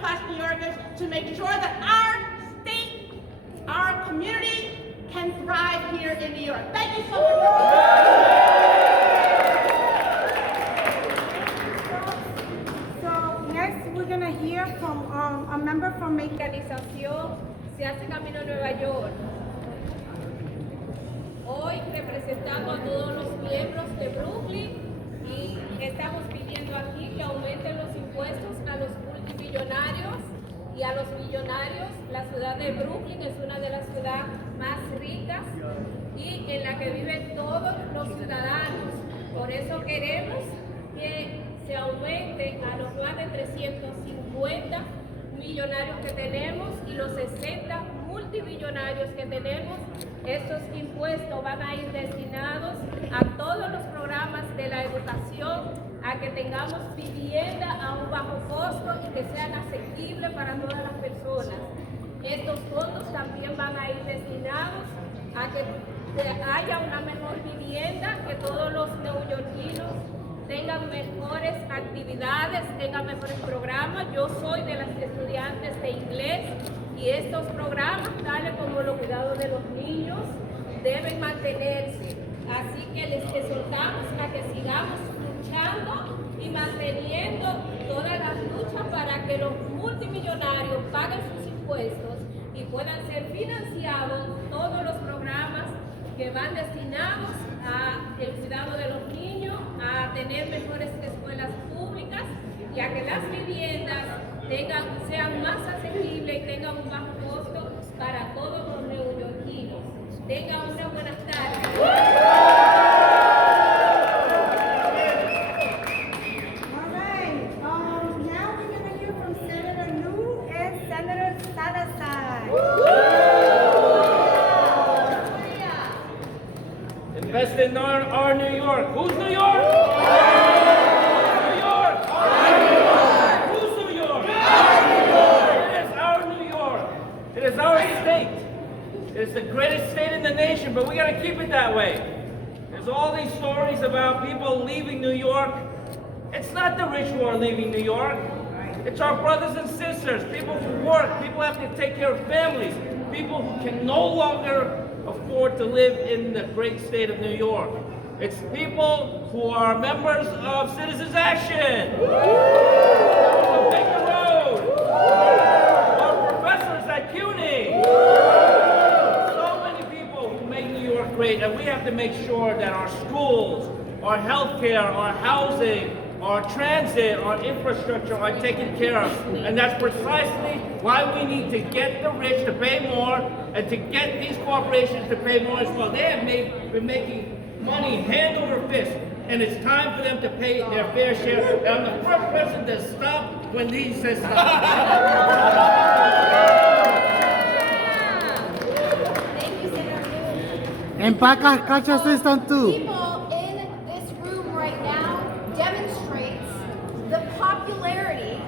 class New Yorkers to make sure that our state, our community can thrive here in New York. Thank you so much. So next we're going to hear from a member from La organización se hace camino a Nueva York. Hoy representando a todos los miembros de Brooklyn y estamos pidiendo aquí que aumenten los impuestos a los multimillonarios y a los millonarios. La ciudad de Brooklyn es una de las ciudades más ricas y en la que viven todos los ciudadanos. Por eso queremos que se aumente a los más de 350 millonarios que tenemos y los 60 multimillonarios que tenemos. Estos impuestos van a ir destinados a todos los programas de la educación, a que tengamos vivienda a un bajo costo y que sean asequibles para todas las personas. Estos fondos también van a ir destinados a que haya una mejor vivienda, que todos los neoyorquinos tengan mejores actividades, tengan mejores programas. Yo soy de las estudiantes de inglés y estos programas, tales como los cuidados de los niños, deben mantenerse. Así que les exhortamos a que sigamos luchando y manteniendo todas las luchas para que los multimillonarios paguen sus impuestos y puedan ser financiados todos los programas que van destinados al cuidado de los niños, a tener mejores escuelas públicas y a que las viviendas sean más asequibles y tengan un bajo costo para todos los neoyorquinos. Tengan una buena tarde. All right. Now we're going to hear from Senator New and Senator Salazar. Invest in our New York. Who's New York? New York. Who's New York? It is our New York. It is our state. It is the greatest state in the nation, but we got to keep it that way. There's all these stories about people leaving New York. It's not the rich who are leaving New York. It's our brothers and sisters, people who work, people who have to take care of families, people who can no longer afford to live in the great state of New York. It's people who are members of Citizens Action, of Make the Road, or professors at CUNY. So many people who make New York great, and we have to make sure that our schools, our healthcare, our housing, our transit, our infrastructure are taken care of. And that's precisely why we need to get the rich to pay more and to get these corporations to pay more as well. They have been making money hand over fist, and it's time for them to pay their fair share. And I'm the first person to stop when he says stop. Thank you, Senator. En pocas cachas están tú. People in this room right now demonstrates the popularity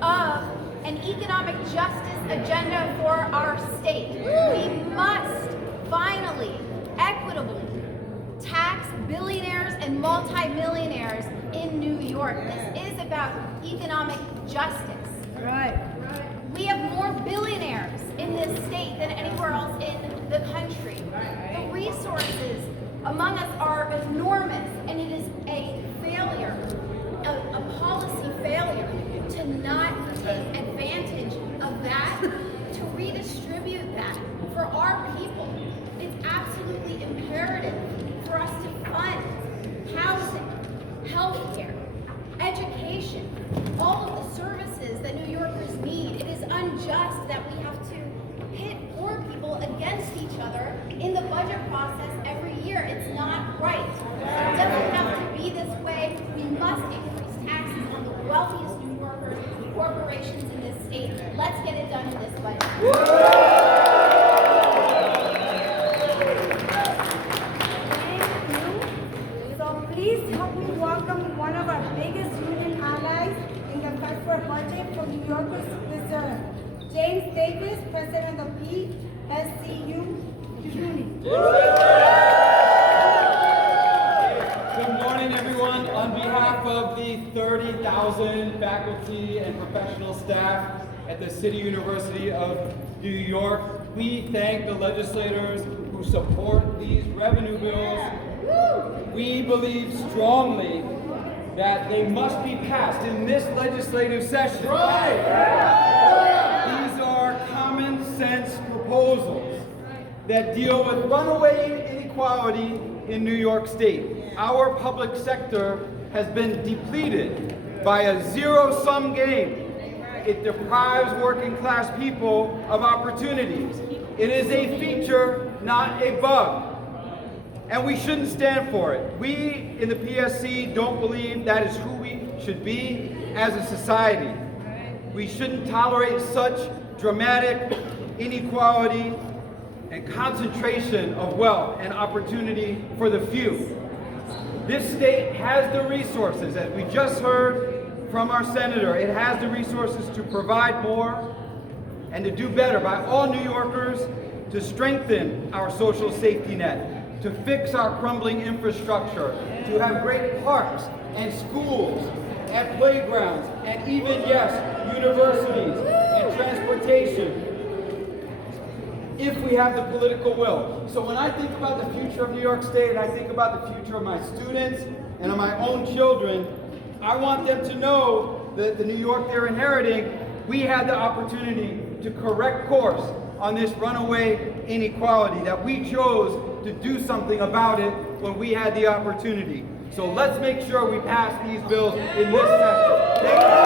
of an economic justice agenda for our state. We must finally, equitably, tax billionaires and multimillionaires in New York. This is about economic justice. Right. We have more billionaires in this state than anywhere else in the country. The resources among us are enormous, and it is a failure, a policy failure, to not take advantage of that, to redistribute that for our people. It's absolutely imperative for us to fund housing, healthcare, education, all of the services that New Yorkers need. It is unjust that we have to pit poor people against each other in the budget process every year. It's not right. It doesn't have to be this way. We must increase taxes on the wealthiest New Yorkers, corporations in this state. Let's get it done in this budget. So please help me welcome one of our biggest union allies in the fight for budget from New Yorkers Reserve, James Davis, President of PSCU Union. Good morning, everyone. On behalf of the 30,000 faculty and professional staff at the City University of New York. We thank the legislators who support these revenue bills. We believe strongly that they must be passed in this legislative session. These are common sense proposals that deal with runaway inequality in New York State. Our public sector has been depleted by a zero-sum game. It deprives working class people of opportunities. It is a feature, not a bug. And we shouldn't stand for it. We in the PSC don't believe that is who we should be as a society. We shouldn't tolerate such dramatic inequality and concentration of wealth and opportunity for the few. This state has the resources, as we just heard from our senator. It has the resources to provide more and to do better by all New Yorkers, to strengthen our social safety net, to fix our crumbling infrastructure, to have great parks and schools and playgrounds and even, yes, universities and transportation, if we have the political will. So when I think about the future of New York State, and I think about the future of my students and of my own children, I want them to know that the New York they're inheriting, we had the opportunity to correct course on this runaway inequality, that we chose to do something about it when we had the opportunity. So let's make sure we pass these bills in this session. Thank you.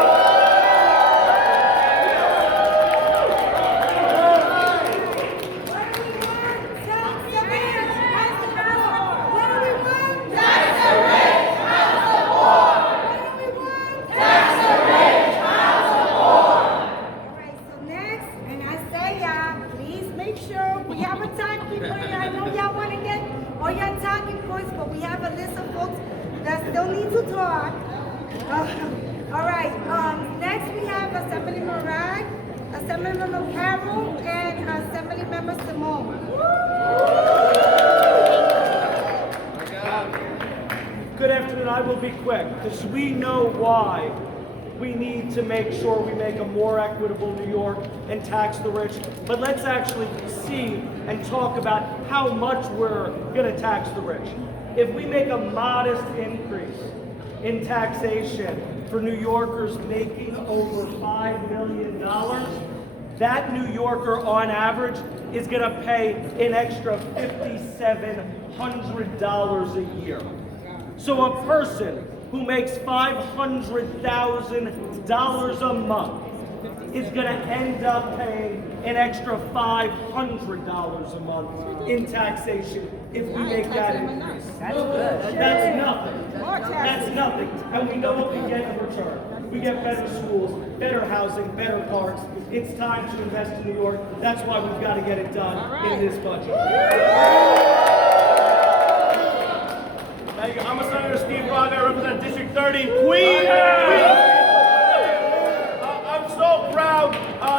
Good afternoon. I will be quick because we know why we need to make sure we make a more equitable New York and tax the rich. But let's actually see and talk about how much we're going to tax the rich. If we make a modest increase in taxation for New Yorkers making over $5 million, that New Yorker on average is going to pay an extra $5,700 a year. So a person who makes $500,000 a month is going to end up paying an extra $500 a month in taxation if we make that increase. That's good. That's nothing. That's nothing. And we know what we get in return. We get better schools, better housing, better parks. It's time to invest in New York. That's why we've got to get it done in this budget. I'm a Senator Steve Braga. I represent District 30, Queens. I'm so proud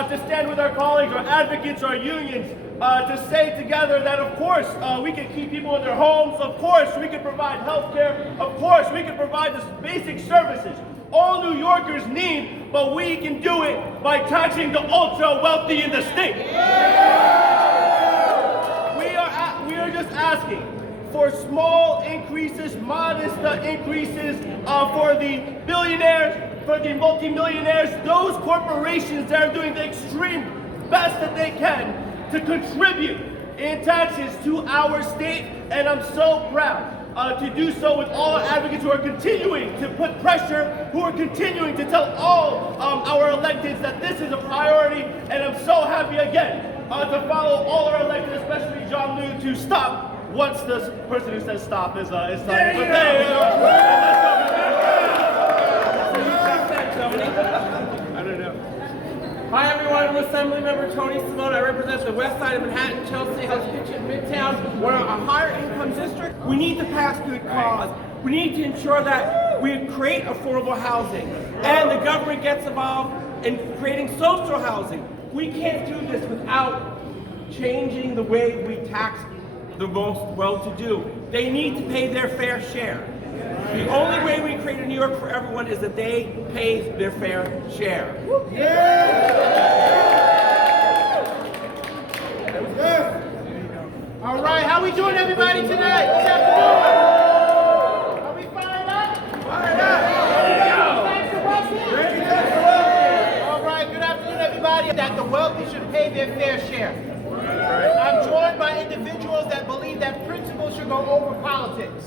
to stand with our colleagues, our advocates, our unions, to say together that, of course, we can keep people in their homes. Of course, we can provide health care. Of course, we can provide the basic services all New Yorkers need, but we can do it by taxing the ultra wealthy in the state. We are just asking for small increases, modest increases for the billionaires, for the multimillionaires, those corporations that are doing the extreme best that they can to contribute in taxes to our state. And I'm so proud to do so with all advocates who are continuing to put pressure, who are continuing to tell all our electeds that this is a priority. And I'm so happy again to follow all our electeds, especially John Liu, to stop once the person who says stop is done. I don't know. Hi everyone, I'm Assemblymember Tony Simone. I represent the west side of Manhattan, Chelsea, Hell's Kitchen, Midtown. We're a higher income district. We need to pass good cause. We need to ensure that we create affordable housing and the government gets involved in creating social housing. We can't do this without changing the way we tax the most well-to-do. They need to pay their fair share. The only way we create a New York for everyone is that they pay their fair share. All right, how we doing, everybody, tonight? This afternoon? Are we fired up? Fired up! All right, good afternoon, everybody. That the wealthy should pay their fair share. I'm joined by individuals that believe that principles should go over politics.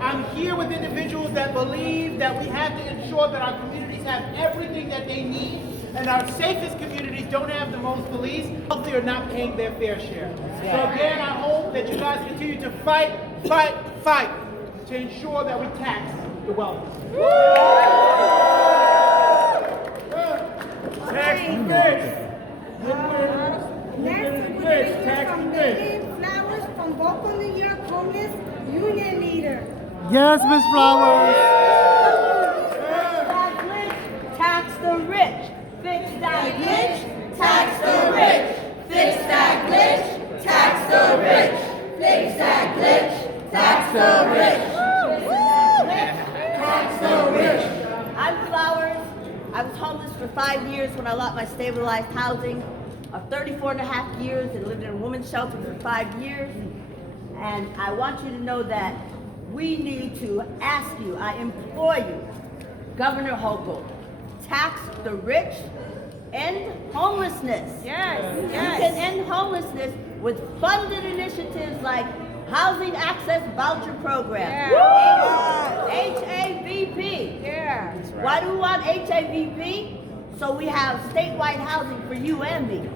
I'm here with individuals that believe that we have to ensure that our communities have everything that they need, and our safest communities don't have the most police, but they are not paying their fair share. So again, I hope that you guys continue to fight to ensure that we tax the wealthy. Tax the rich. Next, we're going to hear from Lady Flowers from Vocal New York Homeless Union Leader. Yes, Miss Flowers. Tax the rich. Fix that glitch. Tax the rich. Fix that glitch. Tax the rich. Fix that glitch. Tax the rich. Tax the rich. I'm Flowers. I was homeless for 5 years when I lost my stabilized housing. Of 34 and a half years and lived in a women's shelter for 5 years. And I want you to know that we need to ask you, I implore you, Governor Hochul, tax the rich, end homelessness. Yes, You can end homelessness with funded initiatives like Housing Access Voucher Program, HAVP. Yeah. Why do we want HAVP? So we have statewide housing for you and me.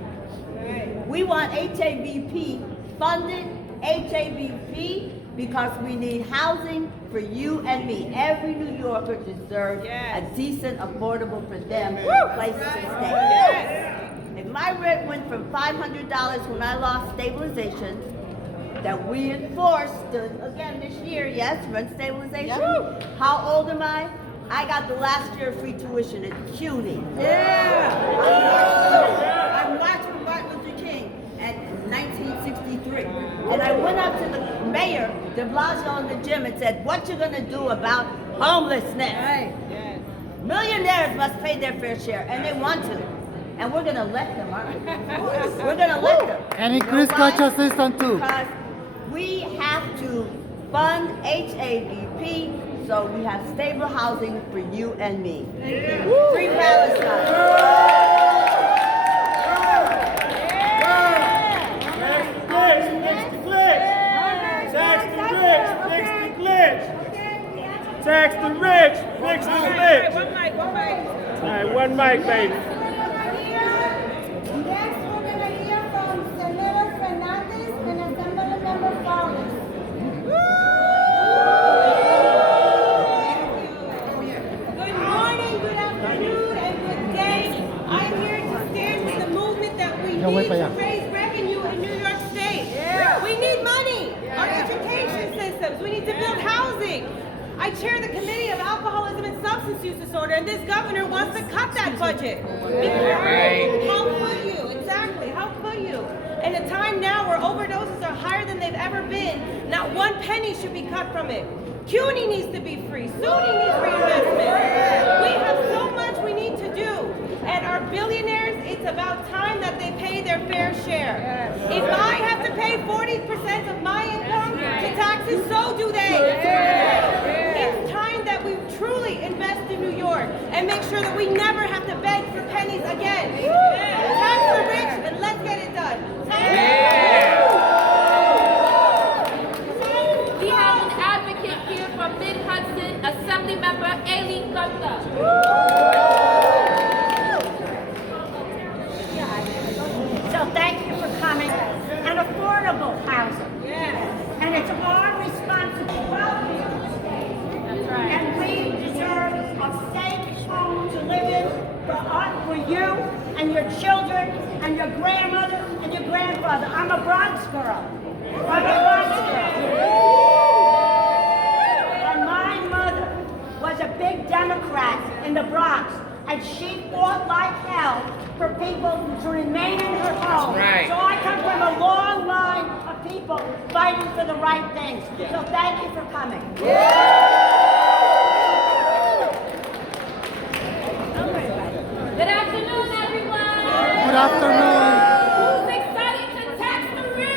We want HAVP funded HAVP because we need housing for you and me. Every New Yorker deserves a decent, affordable for them place to stay. If my rent went from $500 when I lost stabilization, that we enforced again this year, yes, rent stabilization. How old am I? I got the last year of free tuition at CUNY. I marched with Martin Luther King in 1963. And I went up to the mayor, de Blasio, in the gym and said, what you gonna do about homelessness? Millionaires must pay their fair share, and they want to. And we're gonna let them, aren't we? We're gonna let them. And increase culture assistance too. Because we have to fund HAVP so we have stable housing for you and me. Free Palestine. Tax the rich, fix the glitch. One mic. All right, one mic, baby. Next, we're going to hear from Senator Fernandez and Assemblymember Flowers. Good morning, good afternoon, and good day. I'm here to stand with the movement that we need to raise revenue in New York State. We need money, our education systems, we need to build housing. I chair the Committee of Alcoholism and Substance Use Disorder, and this governor wants to cut that budget. How could you? Exactly, how could you? In a time now where overdoses are higher than they've ever been, not one penny should be cut from it. CUNY needs to be free. SUNY needs reinvestment. We have so much we need to do. And our billionaires, it's about time that they pay their fair share. If I have to pay 40% of my income to taxes, so do they. It's time that we truly invest in New York and make sure that we never have to beg for pennies again. Tax the rich and let's get it done. We have an advocate here from Mid-Hudson, Assemblymember Aileen Gunther. So thank you for coming. And affordable housing. And it's our responsibility. That's right. And we deserve a safe home to live in for you and your children and your grandmother and your grandfather. I'm a Bronx girl. And my mother was a big Democrat in the Bronx, and she fought like hell for people to remain in her home. Right. So I come from a long line of people fighting for the right things. So thank you for coming. Good afternoon, everyone. Good afternoon. Who's excited to tax the rich?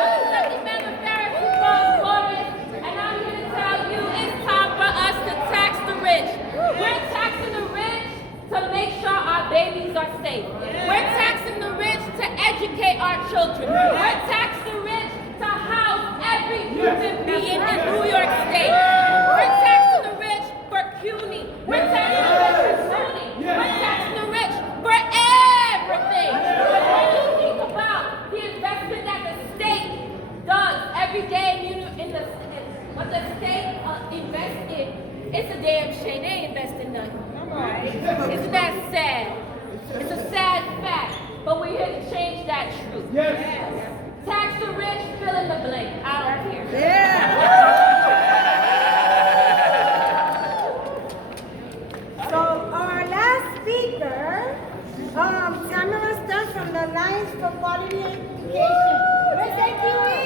I'm Assembly Member Farrah Cooper, and I'm here to tell you it's time for us to tax the rich. We're taxing the rich to make sure our babies are safe. We're taxing the rich to educate our children. We're taxing the rich to house every human being in New York State. We're taxing the rich for CUNY. We're taxing the rich for SUNY. We're taxing the rich for everything. But when you think about the investment that the state does every day in what the state invests in, it's a damn shame. They ain't investing nothing. Isn't that sad? It's a sad fact, but we're here to change that truth. Yes. Tax the rich, fill in the blank. I don't care. So our last speaker, Tamara Stern from the Alliance for Quality Education. Where's AQE?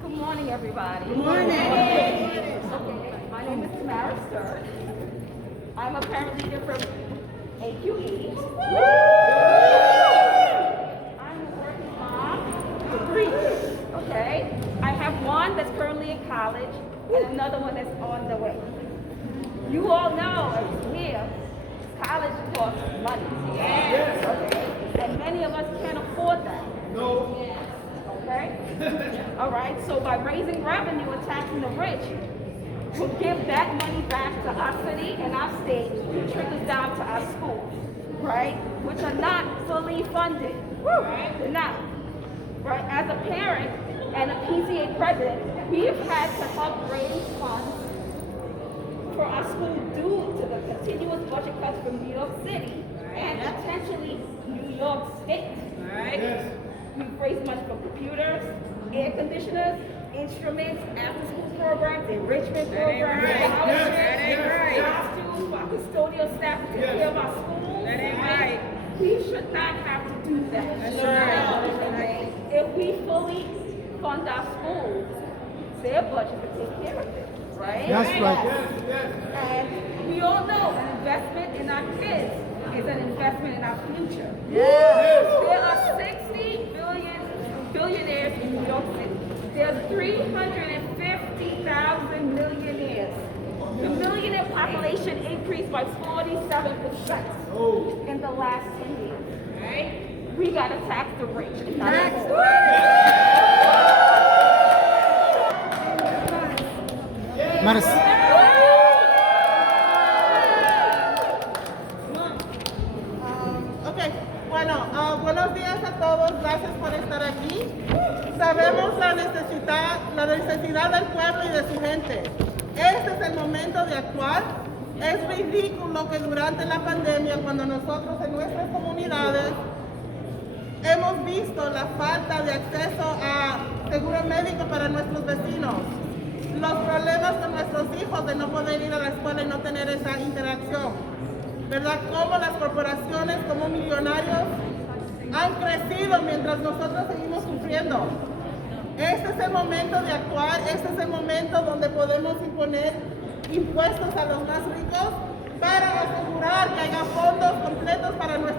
Good morning, everybody. Good morning. My name is Tamara Stern. I'm a parent leader from AQE. I'm a working mom for 3 years, okay? I have one that's currently in college and another one that's on the way. You all know, as here, college costs money. Yes. Okay? And many of us can't afford that. No. Okay? All right, so by raising revenue and taxing the rich, we'll give that money back to our city and our state, it trickles down to our schools, right? Which are not fully funded. Right? They're not. Right? As a parent and a PTA president, we have had to help raise funds for our school due to the continuous budget cuts from New York City and potentially New York State. Right? Yes. We've raised money for computers, air conditioners, instruments, after-school programs, enrichment programs, costumes, for our custodial staff to take care of our schools. Right? We should not have to do that. Right? If we fully fund our schools, their budget will take care of it. Right? That's right. And we all know an investment in our kids is an investment in our future. There are 60 billionaires in New York City. There are 350,000 millionaires. The millionaire population increased by 47% in the last 10 years. Right? We gotta tax the rich. Tax the Maris. Buenos días a todos, gracias por estar aquí. Sabemos la necesidad del pueblo y de su gente. Este es el momento de actuar. Es ridículo que durante la pandemia, cuando nosotros en nuestras comunidades hemos visto la falta de acceso a seguro médico para nuestros vecinos, los problemas con nuestros hijos de no poder ir a la escuela y no tener esa interacción, ¿verdad? Cómo las corporaciones, como millonarios, han crecido mientras nosotros seguimos sufriendo. Este es el momento de actuar, este es el momento donde podemos imponer impuestos a los más ricos para asegurar que haya fondos completos para nuestros